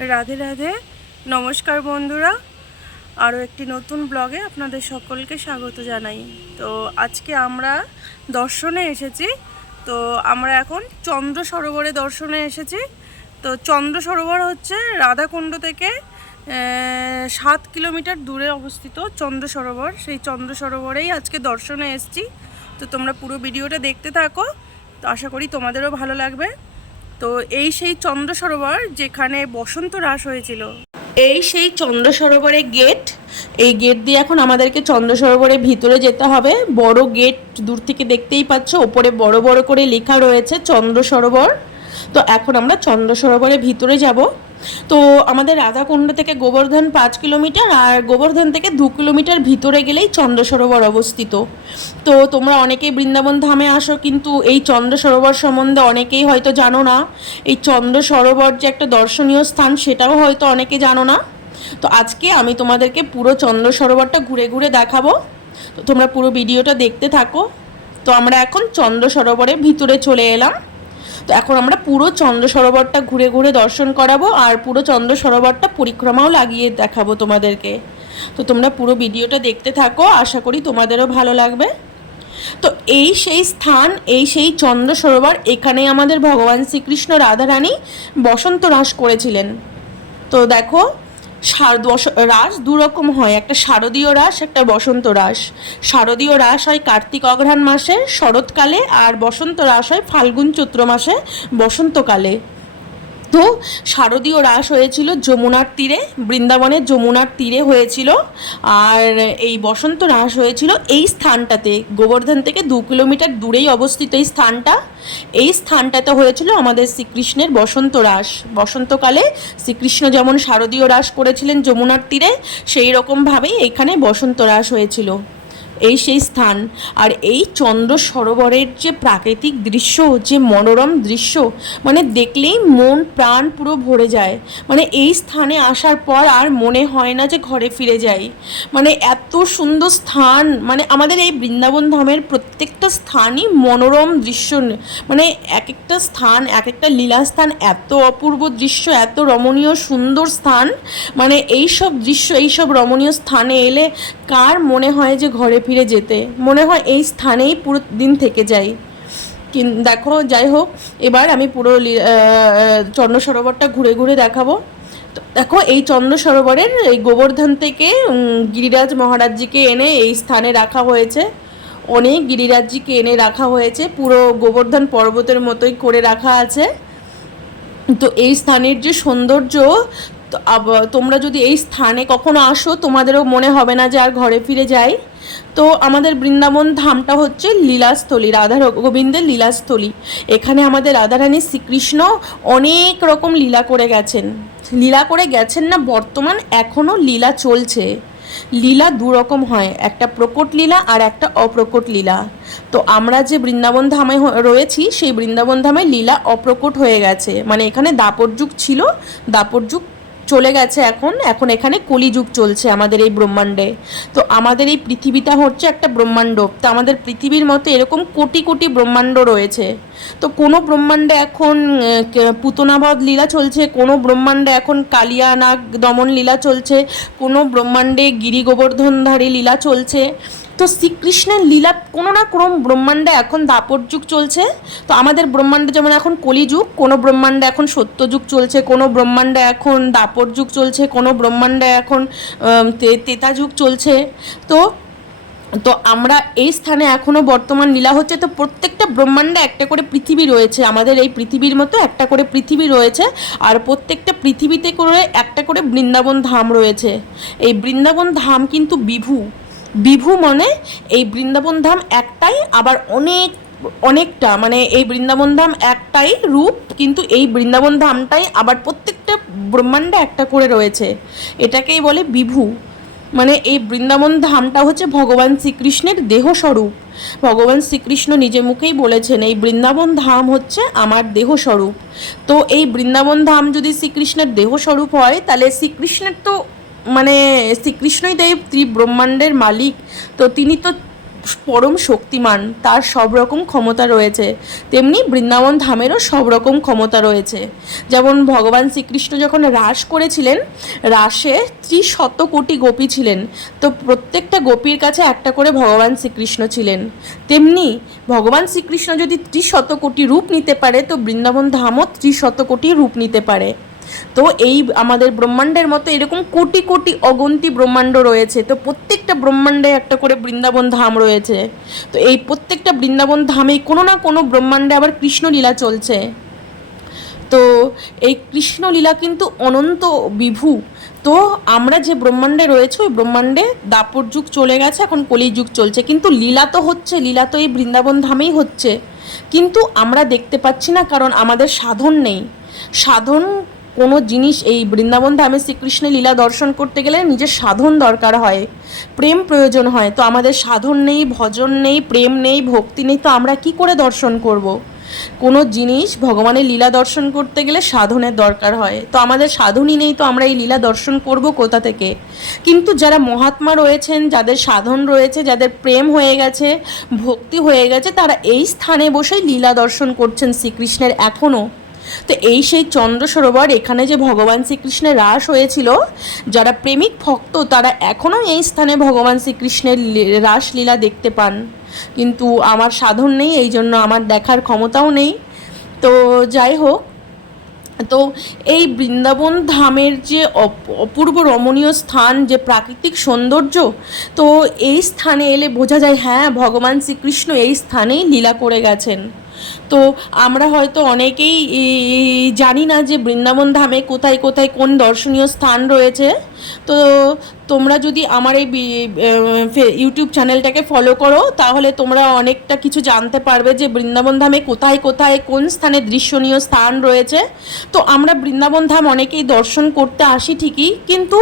রাধে রাধে। নমস্কার বন্ধুরা। আরও একটি নতুন ব্লগে আপনাদের সকলকে স্বাগত জানাই। তো আজকে আমরা দর্শনে এসেছি। তো আমরা এখন চন্দ্র সরোবরে দর্শনে এসেছি। তো চন্দ্র সরোবর হচ্ছে রাধাকুণ্ড থেকে সাত কিলোমিটার দূরে অবস্থিত চন্দ্র সরোবর। সেই চন্দ্র সরোবরেই আজকে দর্শনে এসেছি। তো তোমরা পুরো ভিডিওটা দেখতে থাকো। তো আশা করি তোমাদেরও ভালো লাগবে। তো এই সেই চন্দ্র সরোবর যেখানে বসন্ত হ্রাস হয়েছিল। এই সেই চন্দ্র সরোবরের গেট এই গেট দিয়ে এখন আমাদেরকে চন্দ্র সরোবরের ভিতরে যেতে হবে। বড় গেট দূর থেকে দেখতেই পাচ্ছ, ওপরে বড় বড় করে লেখা রয়েছে চন্দ্র সরোবর। তো এখন আমরা চন্দ্র সরোবরের ভিতরে যাব। তো আমাদের রাধাকুণ্ড থেকে গোবর্ধন পাঁচ কিলোমিটার আর গোবর্ধন থেকে দু কিলোমিটার ভিতরে গেলেই চন্দ্র সরোবর অবস্থিত। তো তোমরা অনেকেই বৃন্দাবন ধামে আসো, কিন্তু এই চন্দ্র সরোবর সম্বন্ধে অনেকেই হয়তো জানো না। এই চন্দ্র সরোবর যে একটা দর্শনীয় স্থান, সেটাও হয়তো অনেকে জানো না। তো আজকে আমি তোমাদেরকে পুরো চন্দ্র সরোবরটা ঘুরে ঘুরে দেখাবো। তো তোমরা পুরো ভিডিওটা দেখতে থাকো। তো আমরা এখন চন্দ্র সরোবরের ভিতরে চলে এলাম। তো এখন আমরা পুরো চন্দ্র সরোবরটা ঘুরে ঘুরে দর্শন করাবো আর পুরো চন্দ্র সরোবরটা পরিক্রমাও লাগিয়ে দেখাবো তোমাদেরকে। তো তোমরা পুরো ভিডিওটা দেখতে থাকো, আশা করি তোমাদেরও ভালো লাগবে। তো এই সেই স্থান, এই সেই চন্দ্র সরোবর, এখানে আমাদের ভগবান শ্রীকৃষ্ণ রাধারানী বসন্ত রাস করেছিলেন। তো দেখো রাস দুরকম হয়। একটা শারদীয় রাস, একটা বসন্ত রাস। শারদীয় রাস হয় কার্তিক অঘ্রাণ মাসে, শরৎকালে, আর বসন্ত রাস হয় ফাল্গুন চৈত্র মাসে বসন্তকালে। তো শারদীয় রাস হয়েছিল যমুনার তীরে বৃন্দাবনের যমুনার তীরে হয়েছিল। আর এই বসন্ত রাস হয়েছিল এই স্থানটাতে, গোবর্ধন থেকে দু কিলোমিটার দূরেই অবস্থিত এই স্থানটা। এই স্থানটাতে হয়েছিল আমাদের শ্রীকৃষ্ণের বসন্ত রাস বসন্তকালে শ্রীকৃষ্ণ যেমন শারদীয় রাস করেছিলেন যমুনার তীরে, সেই রকমভাবেই এখানে বসন্ত রাস হয়েছিল। এই সেই স্থান। আর এই চন্দ্র সরোবরের যে প্রাকৃতিক দৃশ্য, যে মনোরম দৃশ্য মানে দেখলেই মন, প্রাণ পুরো ভরে যায়। মানে এই স্থানে আসার পর আর মনে হয় না যে ঘরে ফিরে যাই। মানে এত সুন্দর স্থান মানে আমাদের এই বৃন্দাবন ধামের প্রত্যেকটা স্থানই মনোরম দৃশ্য। মানে এক একটা স্থান এক একটা লীলাস্থান এত অপূর্ব দৃশ্য, এত রমণীয় সুন্দর স্থান। মানে এই সব দৃশ্য এই সব রমণীয় স্থানে এলে কার মনে হয় যে ঘরে ফিরে যেতে। মনে হয় এই স্থানেই পুরো দিন থেকে যাই। কিন- দেখো, যাই হোক, এবার আমি পুরো চন্দ্র সরোবরটা ঘুরে ঘুরে দেখাবো। দেখো, এই চন্দ্র সরোবরের এই গোবর্ধন থেকে গিরিরাজ মহারাজজিকে এনে এই স্থানে রাখা হয়েছে। অনেক গিরিরাজজিকে এনে রাখা হয়েছে। পুরো গোবর্ধন পর্বতের মতোই করে রাখা আছে। তো এই স্থানের যে সৌন্দর্য তো তোমরা যদি এই স্থানে কখনো আসো, তোমাদেরও মনে হবে না যে আর ঘরে ফিরে যাই। তো আমাদের বৃন্দাবন ধামটা হচ্ছে লীলাস্থলী, রাধা গোবিন্দের লীলাস্থলী। এখানে আমাদের রাধারানী শ্রীকৃষ্ণ অনেক রকম লীলা করে গেছেন। লীলা করে গেছেন না, বর্তমান এখনও লীলা চলছে। লীলা দু রকম হয়, একটা প্রকট লীলা আর একটা অপ্রকট লীলা। তো আমরা যে বৃন্দাবন ধামে রয়েছি, সেই বৃন্দাবন ধামে লীলা অপ্রকট হয়ে গেছে। মানে এখানে দাপর যুগ ছিল দাপর যুগ চলে গেছে এখন। এখন এখানে কলিযুগ চলছে আমাদের এই ব্রহ্মাণ্ডে। তো আমাদের এই পৃথিবীটা হচ্ছে একটা ব্রহ্মাণ্ড তো আমাদের পৃথিবীর মতো এরকম কোটি কোটি ব্রহ্মাণ্ড রয়েছে। তো কোনো ব্রহ্মাণ্ডে এখন পুতনাবধ লীলা চলছে, কোনো ব্রহ্মাণ্ডে এখন কালিয়া নাগ দমন লীলা চলছে, কোনো ব্রহ্মাণ্ডে গিরি গোবর্ধনধারী লীলা চলছে। তো শ্রীকৃষ্ণের লীলা কোনো না কোনো ব্রহ্মাণ্ডে এখন দাপট যুগ চলছে। তো আমাদের ব্রহ্মাণ্ডে যেমন এখন কলিযুগ, কোনো ব্রহ্মাণ্ডে এখন সত্যযুগ চলছে, কোনো ব্রহ্মাণ্ডে এখন দাপট যুগ চলছে, কোনো ব্রহ্মাণ্ডে এখন তেতা যুগ চলছে। তো তো আমরা এই স্থানে এখনও বর্তমান লীলা হচ্ছে। তো প্রত্যেকটা ব্রহ্মাণ্ডে একটা করে পৃথিবী রয়েছে। আমাদের এই পৃথিবীর মতো একটা করে পৃথিবী রয়েছে। আর প্রত্যেকটা পৃথিবীতে করে একটা করে বৃন্দাবন ধাম রয়েছে। এই বৃন্দাবন ধাম কিন্তু বিভু। বিভু মানে এই বৃন্দাবন ধাম একটাই, আবার অনেক, অনেকটা মানে এই বৃন্দাবন ধাম একটাই রূপ, কিন্তু এই বৃন্দাবন ধামটাই আবার প্রত্যেকটা ব্রহ্মাণ্ডে একটা করে রয়েছে। এটাকেই বলে বিভু। মানে এই বৃন্দাবন ধামটা হচ্ছে ভগবান শ্রীকৃষ্ণের দেহস্বরূপ। ভগবান শ্রীকৃষ্ণ নিজে মুখেই বলেছেন, এই বৃন্দাবন ধাম হচ্ছে আমার দেহস্বরূপ। তো এই বৃন্দাবন ধাম যদি শ্রীকৃষ্ণের দেহস্বরূপ হয়, তাহলে শ্রীকৃষ্ণের তো মানে শ্রীকৃষ্ণই তো এই ত্রিব্রহ্মাণ্ডের মালিক, তো তিনি তো পরম শক্তিমান, তার সব রকম ক্ষমতা রয়েছে। তেমনি বৃন্দাবন ধামেরও সব রকম ক্ষমতা রয়েছে। যেমন ভগবান শ্রীকৃষ্ণ যখন রাস করেছিলেন, রাসে ত্রিশত কোটি গোপী ছিলেন। তো প্রত্যেকটা গোপীর কাছে একটা করে ভগবান শ্রীকৃষ্ণ ছিলেন। তেমনি ভগবান শ্রীকৃষ্ণ যদি ত্রিশত কোটি রূপ নিতে পারে, তো বৃন্দাবন ধামও ত্রিশত কোটি রূপ নিতে পারে। তো এই আমাদের ব্রহ্মাণ্ডের মতো এরকম কোটি কোটি অগন্তি ব্রহ্মাণ্ড রয়েছে। তো প্রত্যেকটা ব্রহ্মাণ্ডে একটা করে বৃন্দাবন ধাম রয়েছে। তো এই প্রত্যেকটা বৃন্দাবন ধামেই কোনো না কোনো ব্রহ্মাণ্ডে আবার কৃষ্ণলীলা চলছে। তো এই কৃষ্ণলীলা কিন্তু অনন্ত বিভু। তো আমরা যে ব্রহ্মাণ্ডে রয়েছে, ওই ব্রহ্মাণ্ডে দাপর যুগ চলে গেছে, এখন কলি যুগ চলছে। কিন্তু লীলা তো হচ্ছে, লীলা তো এই বৃন্দাবন ধামেই হচ্ছে। কিন্তু আমরা দেখতে পাচ্ছি না, কারণ আমাদের সাধন নেই। সাধন কোনো জিনিস এই বৃন্দাবন ধামে শ্রীকৃষ্ণের লীলা দর্শন করতে গেলে নিজের সাধন দরকার হয়, প্রেম প্রয়োজন হয়, তো আমাদের সাধন নেই, ভজন নেই, প্রেম নেই, ভক্তি নেই, তো আমরা কি করে দর্শন করব। কোনো জিনিস ভগবানের লীলা দর্শন করতে গেলে সাধনের দরকার হয়, তো আমাদের সাধনই নেই, তো আমরা এই লীলা দর্শন করব কোথা থেকে কিন্তু যারা মহাত্মা রয়েছেন, যাদের সাধন রয়েছে, যাদের প্রেম হয়ে গেছে, ভক্তি হয়ে গেছে, তারা এই স্থানে বসেই লীলা দর্শন করছেন শ্রীকৃষ্ণের এখনও তো এই সেই চন্দ্র সরোবর, এখানে যে ভগবান শ্রীকৃষ্ণের রাস হয়েছিল, যারা প্রেমিক ভক্ত, তারা এখনও এই স্থানে ভগবান শ্রীকৃষ্ণের রাসলীলা দেখতে পান। কিন্তু আমার সাধন নেই, এই জন্য আমার দেখার ক্ষমতাও নেই। তো যাই হোক, তো এই বৃন্দাবন ধামের যে অপ- অপূর্ব রমণীয় স্থান, যে প্রাকৃতিক সৌন্দর্য, তো এই স্থানে এলে বোঝা যায় হ্যাঁ ভগবান শ্রীকৃষ্ণ এই স্থানেই লীলা করে গেছেন। তো আমরা হয়তো অনেকেই জানি না যে বৃন্দাবন ধামে কোথায় কোথায় কোন দর্শনীয় স্থান রয়েছে। তো তোমরা যদি আমার এই ইউটিউব চ্যানেলটাকে ফলো করো, তাহলে তোমরা অনেকটা কিছু জানতে পারবে যে বৃন্দাবন ধামে কোথায় কোথায়, কোন স্থানে দৃশ্যনীয় স্থান রয়েছে। তো আমরা বৃন্দাবন ধাম অনেকেই দর্শন করতে আসি ঠিকই, কিন্তু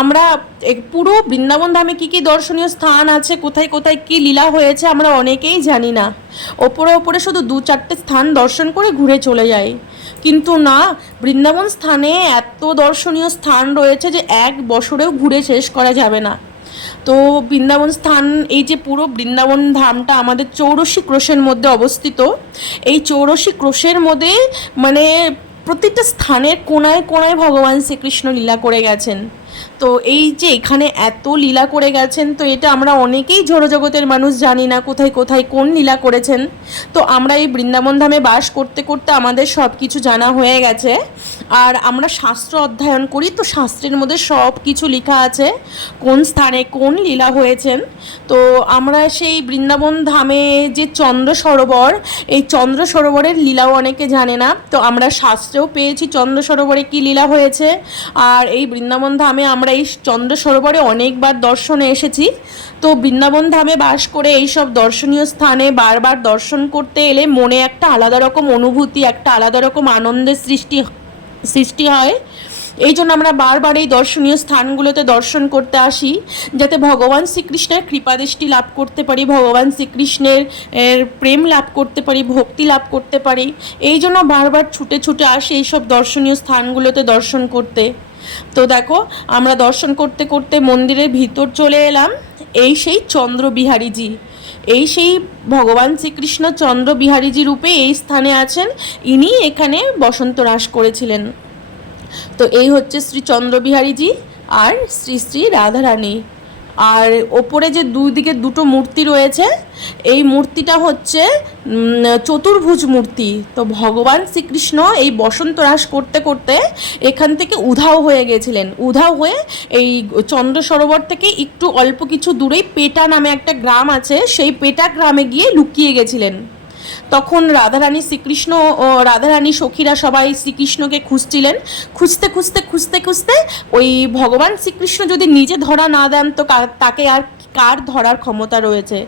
আমরা পুরো বৃন্দাবন ধামে কী কী দর্শনীয় স্থান আছে, কোথায় কোথায় কী লীলা হয়েছে আমরা অনেকেই জানি না। ওপরে ওপরে শুধু দু চারটে স্থান দর্শন করে ঘুরে চলে যাই। কিন্তু না, বৃন্দাবন স্থানে এত দর্শনীয় স্থান রয়েছে যে এক বছরেও ঘুরে শেষ করা যাবে না। তো বৃন্দাবন স্থান, এই যে পুরো বৃন্দাবন ধামটা আমাদের চৌরসি ক্রোশের মধ্যে অবস্থিত, এই চৌরসি ক্রোশের মধ্যে মানে প্রতিটা স্থানের কোনায় কোনায় ভগবান শ্রীকৃষ্ণ লীলা করে গেছেন। তো এই যে এখানে এত লীলা করে গেছেন, তো এটা আমরা অনেকেই জড়জগতের মানুষ জানি না কোথায় কোথায় কোন লীলা করেছেন। তো আমরা এই বৃন্দাবন ধামে বাস করতে করতে আমাদের সব কিছু জানা হয়ে গেছে। আর আমরা শাস্ত্র অধ্যয়ন করি, তো শাস্ত্রের মধ্যে সব কিছু লেখা আছে, কোন স্থানে কোন লীলা হয়েছেন। তো আমরা সেই বৃন্দাবন ধামে যে চন্দ্র সরোবর, এই চন্দ্র সরোবরের লীলাও অনেকে জানে না। তো আমরা শাস্ত্রেও পেয়েছি চন্দ্র সরোবরে কী লীলা হয়েছে। আর এই বৃন্দাবন ধামে আমরা এই চন্দ্র সরোবরে অনেকবার দর্শনে এসেছি। তো বৃন্দাবন ধামে বাস করে এই সব দর্শনীয় স্থানে বারবার দর্শন করতে এলে মনে একটা আলাদা রকম অনুভূতি, একটা আলাদা রকম আনন্দের সৃষ্টি সৃষ্টি হয়। এই জন্য আমরা বারবার এই দর্শনীয় স্থানগুলোতে দর্শন করতে আসি, যাতে ভগবান শ্রীকৃষ্ণের কৃপাদৃষ্টি লাভ করতে পারি, ভগবান শ্রীকৃষ্ণের প্রেম লাভ করতে পারি, ভক্তি লাভ করতে পারি। এই জন্য বারবার ছুটে ছুটে আসি এইসব দর্শনীয় স্থানগুলোতে দর্শন করতে। তো দেখো, আমরা দর্শন করতে করতে মন্দিরের ভিতর চলে এলাম। এই সেই চন্দ্রবিহারীজি। এই সেই ভগবান শ্রীকৃষ্ণ চন্দ্রবিহারীজি রূপে এই স্থানে আছেন। ইনি এখানে বসন্ত হ্রাস করেছিলেন। তো এই হচ্ছে শ্রী চন্দ্রবিহারীজি আর শ্রী শ্রী রাধারানী। আর ওপরে যে দুই দিকে দুটো মূর্তি রয়েছে, এই মূর্তিটা হচ্ছে চতুর্ভুজ মূর্তি। তো ভগবান শ্রীকৃষ্ণ এই বসন্ত রাস করতে করতে এখান থেকে উধাও হয়ে গেছিলেন। উধাও হয়ে এই চন্দ্র সরোবর থেকে একটু অল্প কিছু দূরেই পেটা নামে একটা গ্রাম আছে, সেই পেটা গ্রামে গিয়ে লুকিয়ে গেছিলেন। তখন রাধারানী শ্রীকৃষ্ণ ও রাধারানী সখীরা সবাই শ্রীকৃষ্ণকে খুঁজছিলেন। খুঁজতে খুঁজতে খুঁজতে খুঁজতে ওই ভগবান শ্রীকৃষ্ণ যদি নিজে ধরা না দেন তো তাকে আর কার ধরার ক্ষমতা রয়েছে?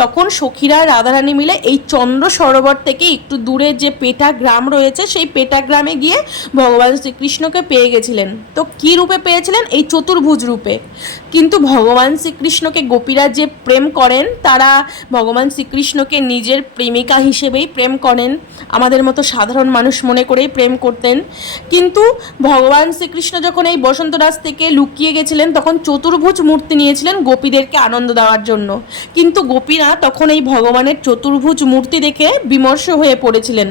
তখন সখীরা রাধারানী মিলে এই চন্দ্র সরোবর থেকে একটু দূরে যে পেটা গ্রাম রয়েছে, সেই পেটা গ্রামে গিয়ে ভগবান শ্রীকৃষ্ণকে পেয়ে গেছিলেন। তো কী রূপে পেয়েছিলেন? এই চতুর্ভুজ রূপে। কিন্তু ভগবান শ্রীকৃষ্ণকে গোপীরা যে প্রেম করেন, তারা ভগবান শ্রীকৃষ্ণকে নিজের প্রেমিকা হিসেবেই প্রেম করেন, আমাদের মতো সাধারণ মানুষ মনে করেই প্রেম করতেন। কিন্তু ভগবান শ্রীকৃষ্ণ যখন এই বসন্ত রাজ থেকে লুকিয়ে গেছিলেন, তখন চতুর্ভুজ মূর্তি নিয়েছিলেন গোপীদেরকে আনন্দ দেওয়ার জন্য। কিন্তু গোপীরা তখন এই ভগবানের চতুর্ভুজ মূর্তি দেখে বিমর্ষ হয়ে পড়েছিলেন।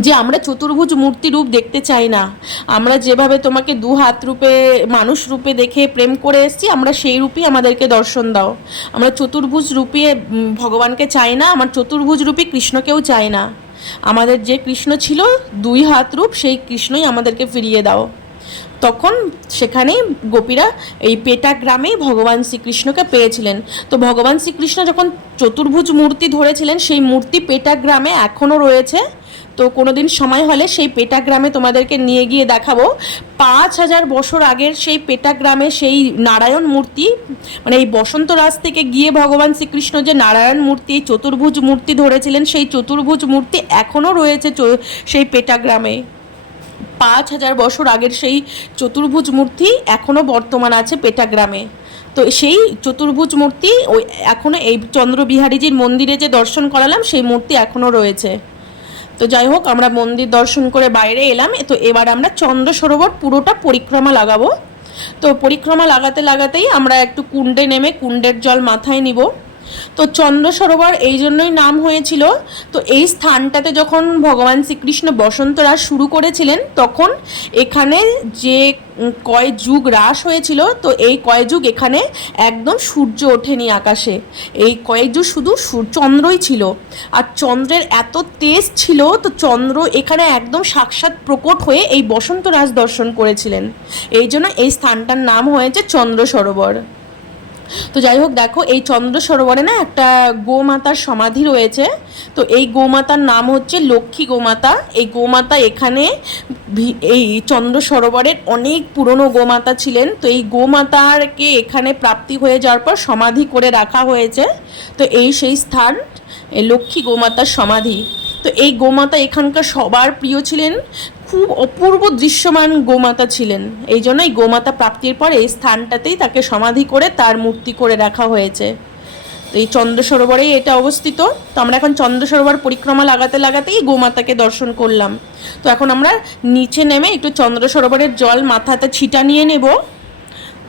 যে আমরা চতুর্ভুজ মূর্তি রূপ দেখতে চাই না। আমরা যেভাবে তোমাকে দু হাত রূপে, মানুষ রূপে দেখে প্রেম করে এসছি, আমরা সেই রূপই আমাদেরকে দর্শন দাও। আমরা চতুর্ভুজ রূপে ভগবানকে চাই না, আমার চতুর্ভুজ রূপী কৃষ্ণকেও চাই না। আমাদের যে কৃষ্ণ ছিল, দুই হাত রূপ, সেই কৃষ্ণই আমাদেরকে ফিরিয়ে দাও। তখন সেখানেই গোপীরা এই পেটা গ্রামে ভগবান শ্রীকৃষ্ণকে পেয়েছিলেন। তো ভগবান শ্রীকৃষ্ণ যখন চতুর্ভুজ মূর্তি ধরেছিলেন, সেই মূর্তি পেটা গ্রামে এখনও রয়েছে। তো কোনোদিন সময় হলে সেই পেটা গ্রামে তোমাদেরকে নিয়ে গিয়ে দেখাবো। পাঁচ হাজার বছর আগের সেই পেটা গ্রামে সেই নারায়ণ মূর্তি মানে এই বসন্ত রাজ থেকে গিয়ে ভগবান শ্রীকৃষ্ণ যে নারায়ণ মূর্তি, চতুর্ভুজ মূর্তি ধরেছিলেন, সেই চতুর্ভুজ মূর্তি এখনও রয়েছে সেই পেটা গ্রামে। পাঁচ হাজার বছর আগের সেই চতুর্ভুজ মূর্তি এখনও বর্তমান আছে পেটাগ্রামে তো সেই চতুর্ভুজ মূর্তি ওই এখনও এই চন্দ্রবিহারীজির মন্দিরে যে দর্শন করালাম, সেই মূর্তি এখনও রয়েছে। তো যাই হোক, আমরা মন্দির দর্শন করে বাইরে এলাম। তো এবার আমরা চন্দ্র সরোবর পুরোটা পরিক্রমা লাগাবো। তো পরিক্রমা লাগাতে লাগাতেই আমরা একটু কুণ্ডে নেমে কুণ্ডের জল মাথায় নিব। তো চন্দ্র সরোবর এই জন্যই নাম হয়েছিল। তো এই স্থানটাতে যখন ভগবান শ্রীকৃষ্ণ বসন্ত রাস শুরু করেছিলেন, তখন এখানে যে কয় যুগ হ্রাস হয়েছিল, তো এই কয় যুগ এখানে একদম সূর্য ওঠেনি আকাশে। এই কয়েক যুগ শুধু চন্দ্রই ছিল। আর চন্দ্রের এত তেজ ছিল, তো চন্দ্র এখানে একদম সাক্ষাৎ প্রকট হয়ে এই বসন্ত রাজ দর্শন করেছিলেন। এই জন্য এই স্থানটার নাম হয়েছে চন্দ্র সরোবর। তো যাই হোক, দেখো, এই চন্দ্র সরোবরে না একটা গোমাতার সমাধি রয়েছে। তো এই গোমাতার নাম হচ্ছে লক্ষ্মী গোমাতা। এই গোমাতা এখানে এই চন্দ্র সরোবরের অনেক পুরনো গোমাতা ছিলেন। তো এই গোমাতারকে এখানে প্রাপ্তি হয়ে যাওয়ার পর সমাধি করে রাখা হয়েছে। তো এই সেই স্থান লক্ষ্মী গোমাতার সমাধি। তো এই গোমাতা এখানকার সবার প্রিয় ছিলেন, খুব অপূর্ব দৃশ্যমান গোমাতা ছিলেন। এই জন্য এই গোমাতা প্রাপ্তির পর এই স্থানটাতেই তাকে সমাধি করে তার মূর্তি করে রাখা হয়েছে। তো এই চন্দ্র সরোবরেই এটা অবস্থিত। তো আমরা এখন চন্দ্র সরোবর পরিক্রমা লাগাতে লাগাতেই গোমাতাকে দর্শন করলাম। তো এখন আমরা নিচে নেমে একটু চন্দ্র সরোবরের জল মাথাতে ছিটা নিয়ে নেব।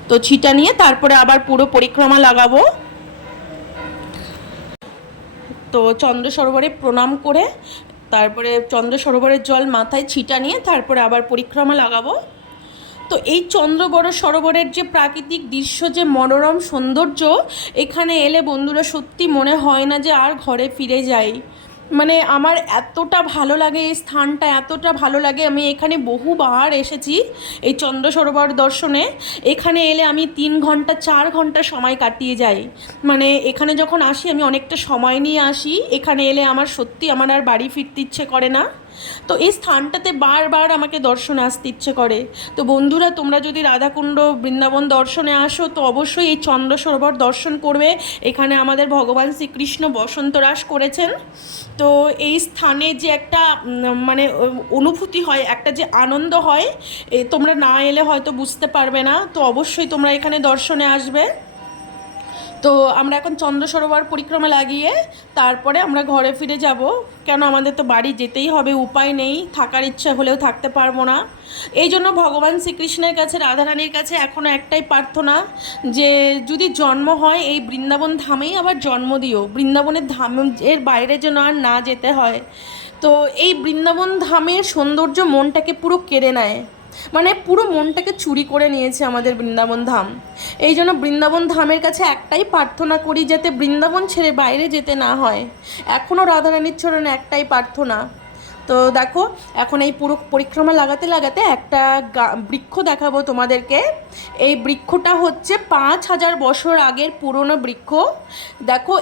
তো ছিটা নিয়ে তারপরে আবার পুরো পরিক্রমা লাগাবো। তো চন্দ্র সরোবরে প্রণাম করে, তারপরে চন্দ্র সরোবরের জল মাথায় ছিটা নিয়ে তারপরে আবার পরিক্রমা লাগাবো। তো এই চন্দ্রগড় সরোবরের যে প্রাকৃতিক দৃশ্য, যে মনোরম সৌন্দর্য, এখানে এলে বন্ধুরা সত্যি মনে হয় না যে আর ঘরে ফিরে যাই। মানে আমার এতটা ভালো লাগে এই স্থানটা, এতটা ভালো লাগে। আমি এখানে বহুবার এসেছি এই চন্দ্র সরোবর দর্শনে। এখানে এলে আমি তিন ঘণ্টা, চার ঘণ্টা সময় কাটিয়ে যাই। মানে এখানে যখন আসি, আমি অনেকটা সময় নিয়ে আসি। এখানে এলে আমার সত্যি আমার আর বাড়ি ফিরতে ইচ্ছে করে না। তো এই স্থানটাতে বারবার আমাকে দর্শনে আসতে ইচ্ছে করে। তো বন্ধুরা, তোমরা যদি রাধাকুণ্ড বৃন্দাবন দর্শনে আসো, তো অবশ্যই এই চন্দ্র সরোবর দর্শন করবে। এখানে আমাদের ভগবান শ্রীকৃষ্ণ বসন্ত রাস করেছেন। তো এই স্থানে যে একটা মানে অনুভূতি হয়, একটা যে আনন্দ হয় তোমরা না এলে হয়তো বুঝতে পারবে না। তো অবশ্যই তোমরা এখানে দর্শনে আসবে। তো আমরা এখন চন্দ্র সরোবর পরিক্রমা লাগিয়ে তারপরে আমরা ঘরে ফিরে যাব। কেন আমাদের তো বাড়ি যেতেই হবে, উপায় নেই, থাকার ইচ্ছা হলেও থাকতে পারব না। এই জন্য ভগবান শ্রীকৃষ্ণের কাছে, রাধারানীর কাছে এখনও একটাই প্রার্থনা যে যদি জন্ম হয় এই বৃন্দাবন ধামেই আবার জন্ম দিও। বৃন্দাবনের ধাম এর বাইরে যেন আর না যেতে হয়। তো এই বৃন্দাবন ধামের সৌন্দর্য মনটাকে পুরো কেড়ে নেয়। মানে পুরো মনটাকে চুরি করে নিয়েছে আমাদের বৃন্দাবন ধাম। এই জন্য বৃন্দাবন ধামের কাছে একটাই প্রার্থনা করি যাতে বৃন্দাবন ছেড়ে বাইরে যেতে না হয়। এখনও রাধারানীর চরণে একটাই প্রার্থনা। তো দেখো, এখন এই পুরো পরিক্রমা লাগাতে লাগাতে একটা বৃক্ষ দেখাবো তোমাদেরকে। এই বৃক্ষটা হচ্ছে পাঁচ হাজার বছর আগের পুরনো বৃক্ষ। দেখো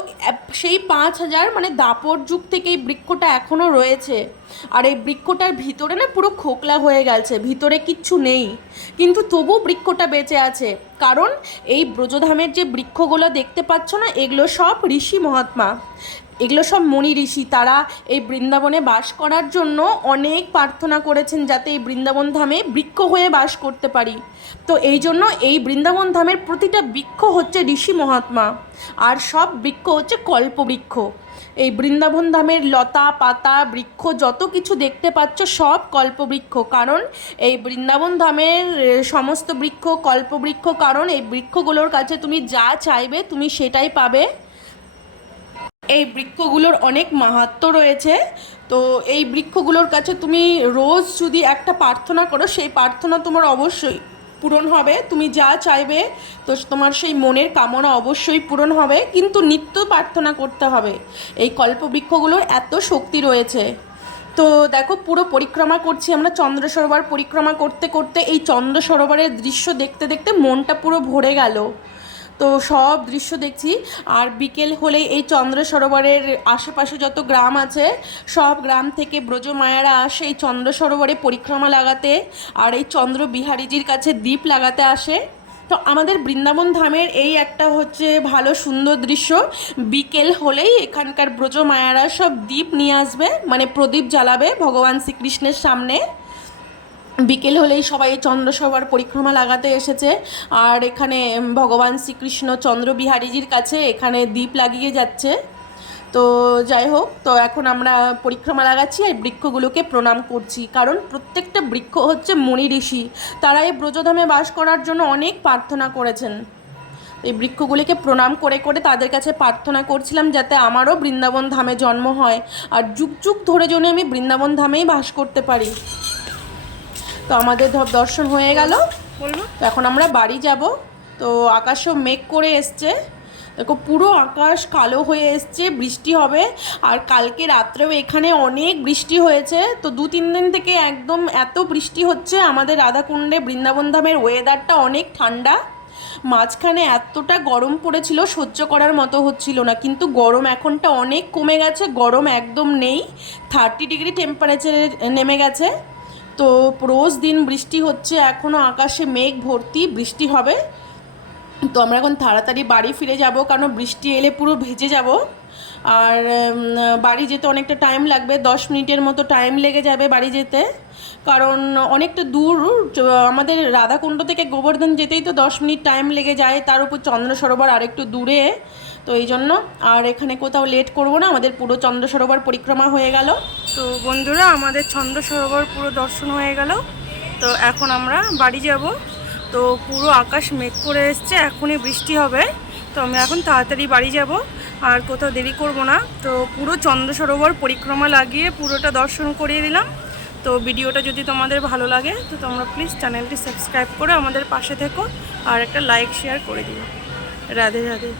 সেই পাঁচ হাজার মানে দাপর যুগ থেকে এই বৃক্ষটা এখনও রয়েছে। আর এই বৃক্ষটার ভিতরে না পুরো খোকলা হয়ে গেছে, ভিতরে কিচ্ছু নেই। কিন্তু তবু বৃক্ষটা বেঁচে আছে। কারণ এই ব্রজধামের যে বৃক্ষগুলো দেখতে পাচ্ছ না, এগুলো সব ঋষি মহাত্মা। এগুলো সব মনি ঋষি, তারা এই বৃন্দাবনে বাস করার জন্য অনেক প্রার্থনা করেছেন যাতে এই বৃন্দাবন ধামে বৃক্ষ হয়ে বাস করতে পারি। তো এই জন্য এই বৃন্দাবন ধামের প্রতিটা বৃক্ষ হচ্ছে ঋষি মহাত্মা, আর সব বৃক্ষ হচ্ছে কল্পবৃক্ষ এই বৃন্দাবন ধামের লতা, পাতা, বৃক্ষ যত কিছু দেখতে পাচ্ছ সব কল্পবৃক্ষ কারণ এই বৃন্দাবন ধামের সমস্ত বৃক্ষ কল্পবৃক্ষ কারণ এই বৃক্ষগুলোর কাছে তুমি যা চাইবে তুমি সেটাই পাবে। এই বৃক্ষগুলোর অনেক মাহাত্ম্য রয়েছে। তো এই বৃক্ষগুলোর কাছে তুমি রোজ যদি একটা প্রার্থনা করো, সেই প্রার্থনা তোমার অবশ্যই পূরণ হবে। তুমি যা চাইবে, তো তোমার সেই মনের কামনা অবশ্যই পূরণ হবে। কিন্তু নিত্য প্রার্থনা করতে হবে। এই কল্পবৃক্ষগুলোর এত শক্তি রয়েছে। তো দেখো, পুরো পরিক্রমা করছি আমরা চন্দ্র সরোবর পরিক্রমা করতে করতে এই চন্দ্র সরোবরের দৃশ্য দেখতে দেখতে মনটা পুরো ভরে গেল। তো সব দৃশ্য দেখছি। আর বিকেল হলেই এই চন্দ্র সরোবরের আশেপাশে যত গ্রাম আছে, সব গ্রাম থেকে ব্রজ ব্রজমায়ারা আসে এই চন্দ্র সরোবরে পরিক্রমা লাগাতে আর এই চন্দ্র বিহারীজির কাছে দ্বীপ লাগাতে আসে। তো আমাদের বৃন্দাবন ধামের এই একটা হচ্ছে ভালো সুন্দর দৃশ্য। বিকেল হলেই এখানকার ব্রজমায়ারা সব দ্বীপ নিয়ে আসবে মানে প্রদীপ জ্বালাবে ভগবান শ্রীকৃষ্ণের সামনে। বিকেল হলেই সবাই চন্দ্রসভার পরিক্রমা লাগাতে এসেছে। আর এখানে ভগবান শ্রীকৃষ্ণ চন্দ্র চন্দ্রবিহারীজির কাছে এখানে দ্বীপ লাগিয়ে যাচ্ছে। তো যাই হোক, তো এখন আমরা পরিক্রমা লাগাচ্ছি আর বৃক্ষগুলোকে প্রণাম করছি। কারণ প্রত্যেকটা বৃক্ষ হচ্ছে মণি ঋষি। তারা এই ব্রজধামে বাস করার জন্য অনেক প্রার্থনা করেছেন। এই বৃক্ষগুলিকে প্রণাম করে করে তাদের কাছে প্রার্থনা করছিলাম যাতে আমারও বৃন্দাবন ধামে জন্ম হয়। আর যুগ যুগ ধরে জন্য আমি বৃন্দাবন ধামেই বাস করতে পারি। তো আমাদের ধর দর্শন হয়ে গেল। বলব? তো এখন আমরা বাড়ি যাব। তো আকাশও মেঘ করে এসছে। দেখো পুরো আকাশ কালো হয়ে এসছে বৃষ্টি হবে। আর কালকে রাত্রেও এখানে অনেক বৃষ্টি হয়েছে। তো দু তিন দিন থেকে একদম এত বৃষ্টি হচ্ছে আমাদের রাধাকুণ্ডে বৃন্দাবন ধামের ওয়েদারটা অনেক ঠান্ডা। মাঝখানে এতটা গরম পড়েছিল সহ্য করার মতো হচ্ছিল না। কিন্তু গরম এখনটা অনেক কমে গেছে গরম একদম নেই। থার্টি ডিগ্রি টেম্পারেচারে নেমে গেছে। তো রোজ দিন বৃষ্টি হচ্ছে এখনও আকাশে মেঘ ভর্তি, বৃষ্টি হবে। তো আমরা এখন তাড়াতাড়ি বাড়ি ফিরে যাব, কারণ বৃষ্টি এলে পুরো ভেজে যাব। আর বাড়ি যেতে অনেকটা টাইম লাগবে, দশ মিনিটের মতো টাইম লেগে যাবে বাড়ি যেতে। কারণ অনেকটা দূর আমাদের রাধাকুণ্ড থেকে গোবর্ধন যেতেই তো দশ মিনিট টাইম লেগে যায়, তার উপর চন্দ্র সরোবর আরেকটু দূরে। তো এই জন্য, আর এখানে কোথাও লেট করব না, আমাদের পুরো চন্দ্র সরোবর পরিক্রমা হয়ে গেল। তো বন্ধুরা, আমাদের চন্দ্র সরোবর পুরো দর্শন হয়ে গেল। তো এখন আমরা বাড়ি যাব। তো পুরো আকাশ মেঘ করে এসছে, এখনই বৃষ্টি হবে। তো আমরা এখন তাড়াতাড়ি বাড়ি যাব। আর কোথাও দেরি করব না। তো পুরো চন্দ্র সরোবর পরিক্রমা লাগিয়ে পুরোটা দর্শন করিয়ে দিলাম। তো ভিডিওটা যদি তোমাদের ভালো লাগে, তো তোমরা প্লিজ চ্যানেলটি সাবস্ক্রাইব করে আমাদের পাশে থেকো আর একটা লাইক শেয়ার করে দিও। রাধে রাধে।